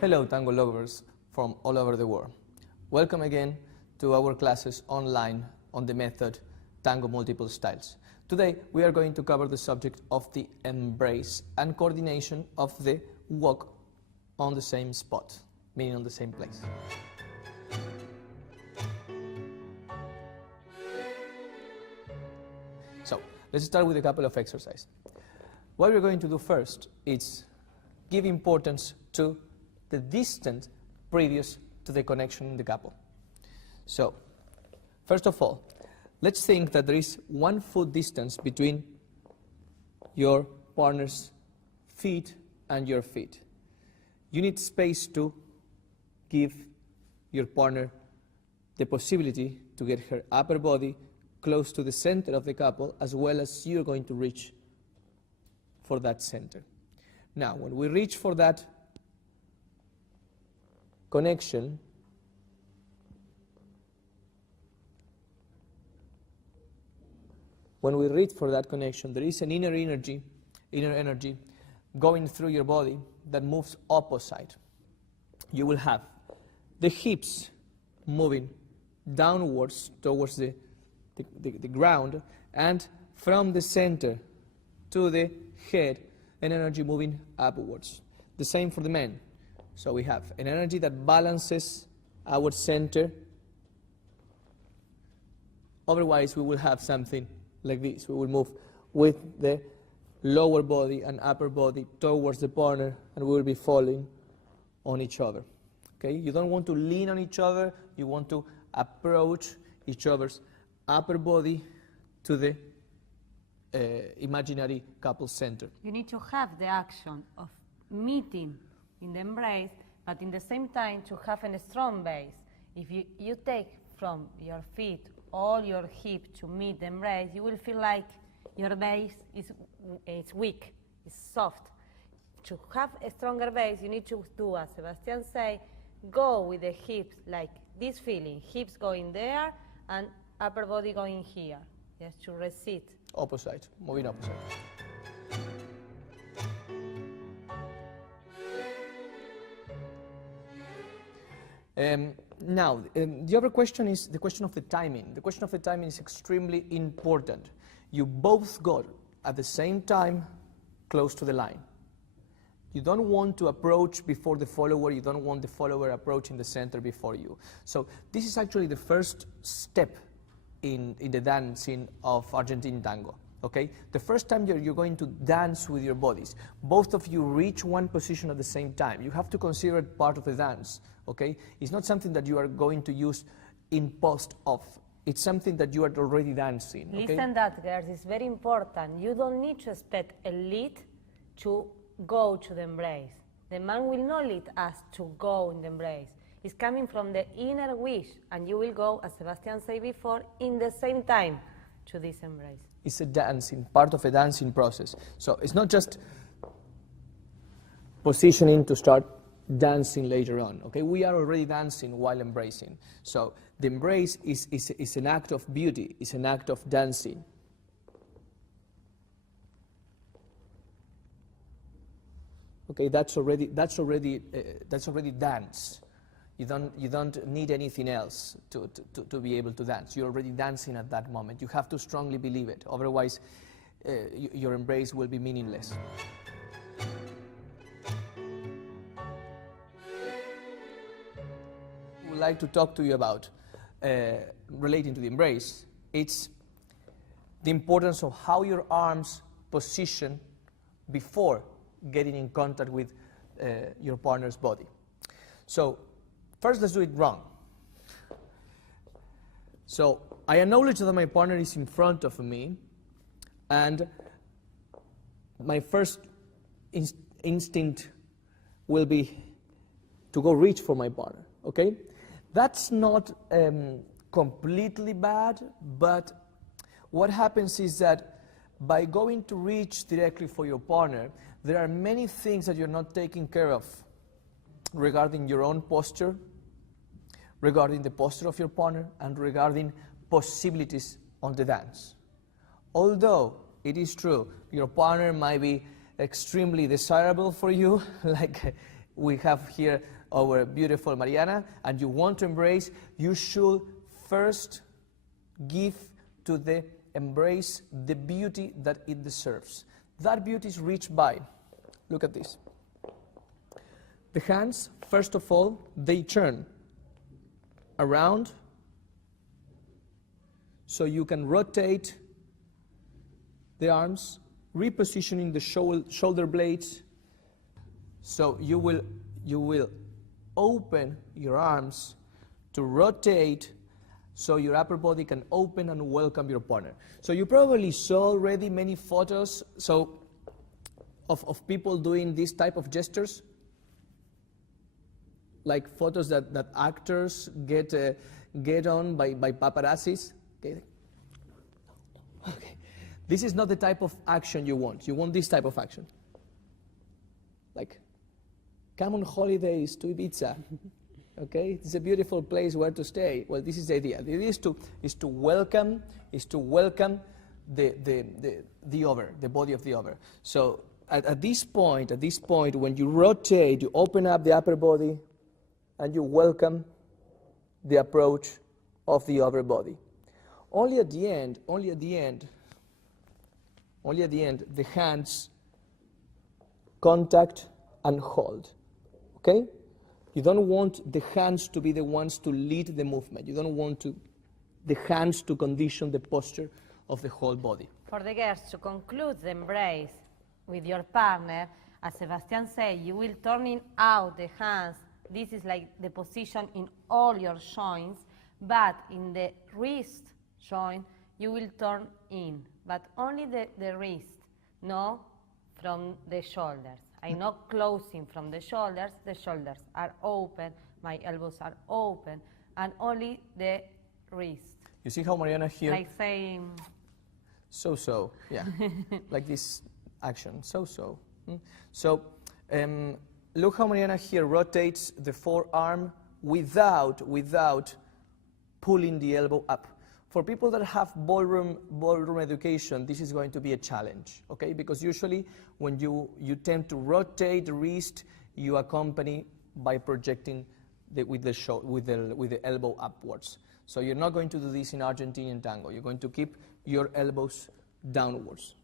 Hello, tango lovers from all over the world. Welcome again to our classes online on the method Tango Multiple Styles. Today we are going to cover the subject of the embrace and coordination of the walk on the same spot, meaning on the same place. So let's start with a couple of exercises. What we're going to do first is give importance to the distance previous to the connection in the couple. So, first of all, let's think that there is 1 foot distance between your partner's feet and your feet. You need space to give your partner the possibility to get her upper body close to the center of the couple, as well as you're going to reach for that center. Now, when we reach for that connection, there is an inner energy going through your body that moves opposite. You will have the hips moving downwards towards the ground, and from the center to the head, an energy moving upwards. The same for the men. So we have an energy that balances our center. Otherwise, we will have something like this. We will move with the lower body and upper body towards the partner, and we will be falling on each other. Okay? You don't want to lean on each other. You want to approach each other's upper body to the imaginary couple center. You need to have the action of meeting in the embrace, but in the same time to have a strong base. If you take from your feet all your hip to meet the embrace, you will feel like your base is weak, is soft. To have a stronger base, you need to do, as Sebastian say, go with the hips like this feeling, hips going there and upper body going here, just to recede. Opposite, moving opposite. Now, the other question is the question of the timing. The question of the timing is extremely important. You both got at the same time close to the line. You don't want to approach before the follower. You don't want the follower approaching the center before you. So this is actually the first step in the dancing of Argentine tango. Okay? The first time you're going to dance with your bodies, both of you reach one position at the same time. You have to consider it part of the dance. Okay? It's not something that you are going to use in post-off. It's something that you are already dancing. Okay? Listen that, girls, it's very important. You don't need to expect a lead to go to the embrace. The man will not lead us to go in the embrace. It's coming from the inner wish, and you will go, as Sebastian said before, in the same time to this embrace. It's a dancing, part of a dancing process. So it's not just positioning to start dancing later on. Okay, we are already dancing while embracing. So the embrace is an act of beauty, it's an act of dancing. Okay, that's already dance. You don't need anything else to be able to dance. You're already dancing at that moment. You have to strongly believe it. Otherwise, your embrace will be meaningless. I would like to talk to you about, relating to the embrace, it's the importance of how your arms position before getting in contact with your partner's body. So, first, let's do it wrong. So, I acknowledge that my partner is in front of me, and my first instinct will be to go reach for my partner, okay? That's not completely bad, but what happens is that by going to reach directly for your partner, there are many things that you're not taking care of regarding your own posture, regarding the posture of your partner, and regarding possibilities on the dance. Although it is true, your partner might be extremely desirable for you, like we have here our beautiful Mariana, and you want to embrace, you should first give to the embrace the beauty that it deserves. That beauty is reached by, look at this. The hands, first of all, they turn around, so you can rotate the arms, repositioning the shoulder blades. So you will open your arms to rotate, so your upper body can open and welcome your partner. So you probably saw already many photos of people doing this type of gestures, like photos that actors get on by paparazzis. Okay. Okay. This is not the type of action you want. You want this type of action. Like, come on holidays to Ibiza. Okay, it's a beautiful place where to stay. Well, this is the idea. The idea is to welcome the other, the body of the other. So at this point, when you rotate, you open up the upper body, and you welcome the approach of the other body. Only at the end, the hands contact and hold. Okay? You don't want the hands to be the ones to lead the movement. You don't want the hands to condition the posture of the whole body. For the girls, to conclude the embrace with your partner, as Sebastian said, you will turn out the hands. This is like the position in all your joints, but in the wrist joint, you will turn in, but only the wrist, no from the shoulders. I'm not closing from the shoulders are open, my elbows are open, and only the wrist. You see how Mariana here? Like saying... So, yeah, like this action, so. So, look how Mariana here rotates the forearm without pulling the elbow up. For people that have ballroom education, this is going to be a challenge, okay? Because usually when you tend to rotate the wrist, you accompany by projecting with the elbow upwards. So you're not going to do this in Argentinian tango. You're going to keep your elbows downwards.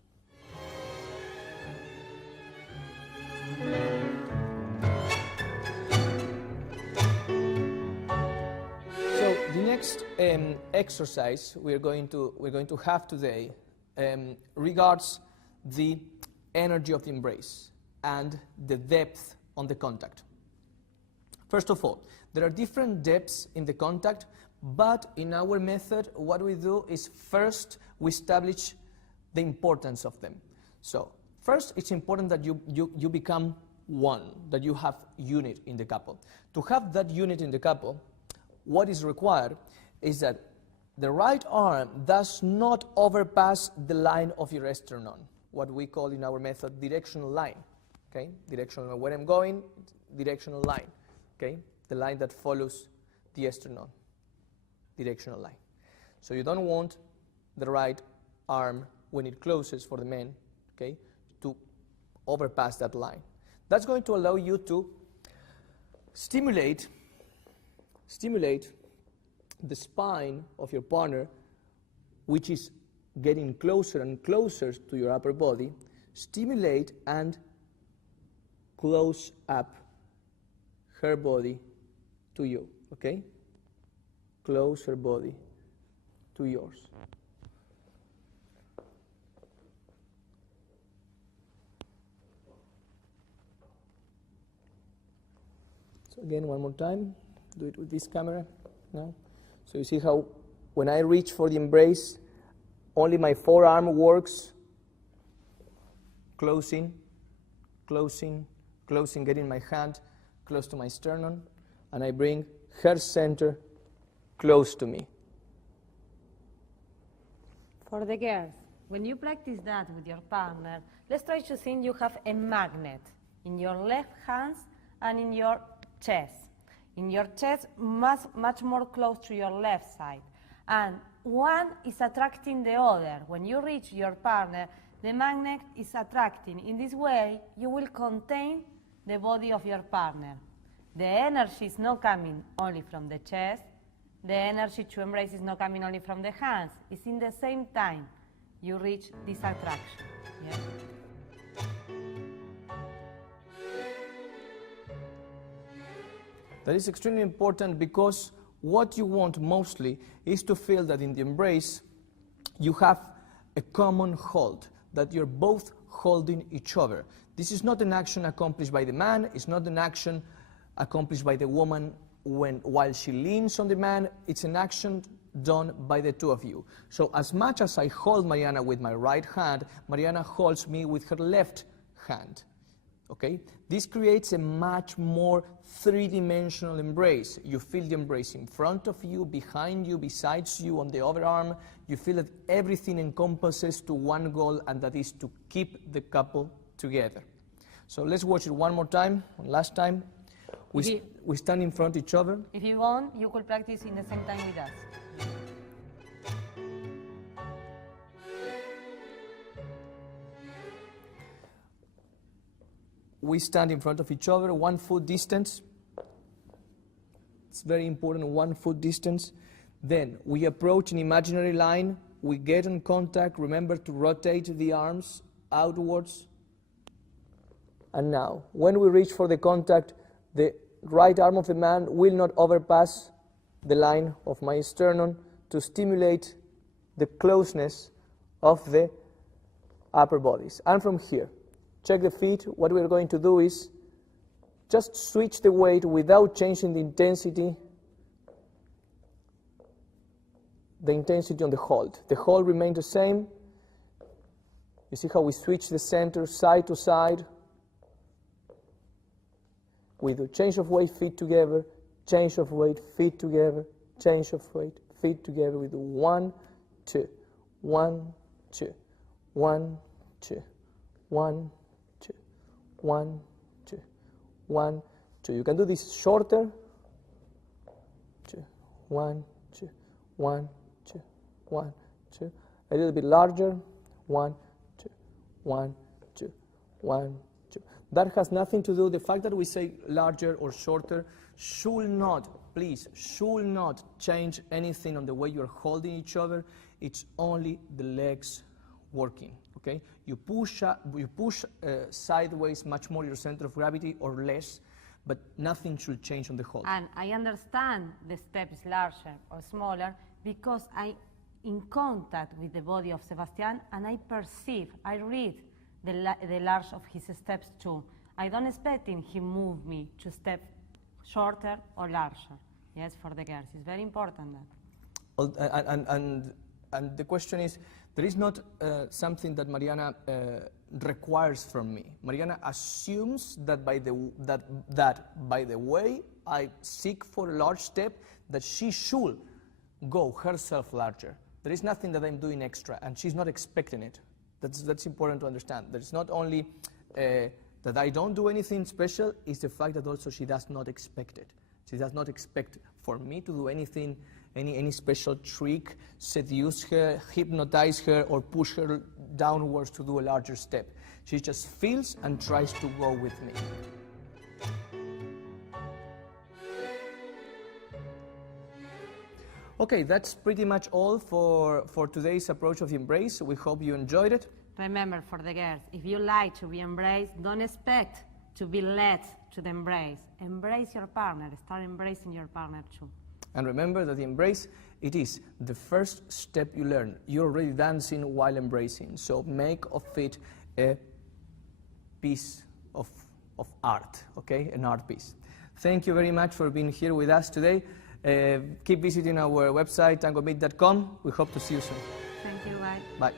The next exercise we're going to have today regards the energy of the embrace and the depth on the contact. First of all, there are different depths in the contact, but in our method, what we do is first we establish the importance of them. So first, it's important that you become one, that you have unit in the couple. To have that unit in the couple, what is required is that the right arm does not overpass the line of your sternum, what we call in our method directional line. Okay, directional, where I'm going, directional line. Okay, the line that follows the sternum, directional line. So you don't want the right arm when it closes for the men, okay, to overpass that line. That's going to allow you to stimulate the spine of your partner, which is getting closer and closer to your upper body, stimulate and close up her body to you, okay? Close her body to yours. So again, one more time. Do it with this camera now. So you see how when I reach for the embrace, only my forearm works, closing, getting my hand close to my sternum, and I bring her center close to me. For the girls, when you practice that with your partner, let's try to think you have a magnet in your left hand and in your chest. In your chest, much more close to your left side. And one is attracting the other. When you reach your partner, the magnet is attracting. In this way, you will contain the body of your partner. The energy is not coming only from the chest. The energy to embrace is not coming only from the hands. It's in the same time you reach this attraction. Yeah? That is extremely important because what you want mostly is to feel that in the embrace you have a common hold, that you're both holding each other. This is not an action accomplished by the man, it's not an action accomplished by the woman while she leans on the man, it's an action done by the two of you. So as much as I hold Mariana with my right hand, Mariana holds me with her left hand. Okay? This creates a much more three-dimensional embrace. You feel the embrace in front of you, behind you, besides you, on the other arm. You feel that everything encompasses to one goal, and that is to keep the couple together. So let's watch it one more time, one last time. We stand in front of each other. If you want, you could practice in the same time with us. We stand in front of each other, 1 foot distance. It's very important, 1 foot distance. Then we approach an imaginary line. We get in contact. Remember to rotate the arms outwards. And now, when we reach for the contact, the right arm of the man will not overpass the line of my sternum to stimulate the closeness of the upper bodies. And from here, check the feet. What we're going to do is just switch the weight without changing the intensity on the hold. The hold remains the same. You see how we switch the center side to side? We do change of weight, feet together, change of weight, feet together, change of weight, feet together. We do 1, 2, 1, 2, 1, 2, 1, 2, 1, 2, 1, 2. You can do this shorter. 2, 1, 2, 1, 2, 1, 2. A little bit larger. 1, 2, 1, 2, 1, 2. That has nothing to do, the fact that we say larger or shorter should not, please, should not change anything on the way you're holding each other. It's only the legs working, okay? You push sideways much more your center of gravity or less, but nothing should change on the hold. And I understand the step is larger or smaller because I'm in contact with the body of Sebastian and I perceive, I read the large of his steps too. I don't expect him move me to step shorter or larger. Yes, for the girls, it's very important that. And the question is, there is not something that Mariana requires from me. Mariana assumes that by the way I seek for a large step, that she should go herself larger. There is nothing that I'm doing extra, and she's not expecting it. That's important to understand. That it's not only that I don't do anything special, it's the fact that also she does not expect it. She does not expect for me to do anything, any special trick, seduce her, hypnotize her, or push her downwards to do a larger step. She just feels and tries to go with me. Okay, that's pretty much all for today's approach of the embrace. We hope you enjoyed it. Remember, for the girls, if you like to be embraced, don't expect to be led to the embrace. Embrace your partner. Start embracing your partner too. And remember that the embrace, it is the first step you learn. You're already dancing while embracing, so make of it a piece of art, okay? An art piece. Thank you very much for being here with us today. Keep visiting our website, tangomeet.com. We hope to see you soon. Thank you, bye. Bye.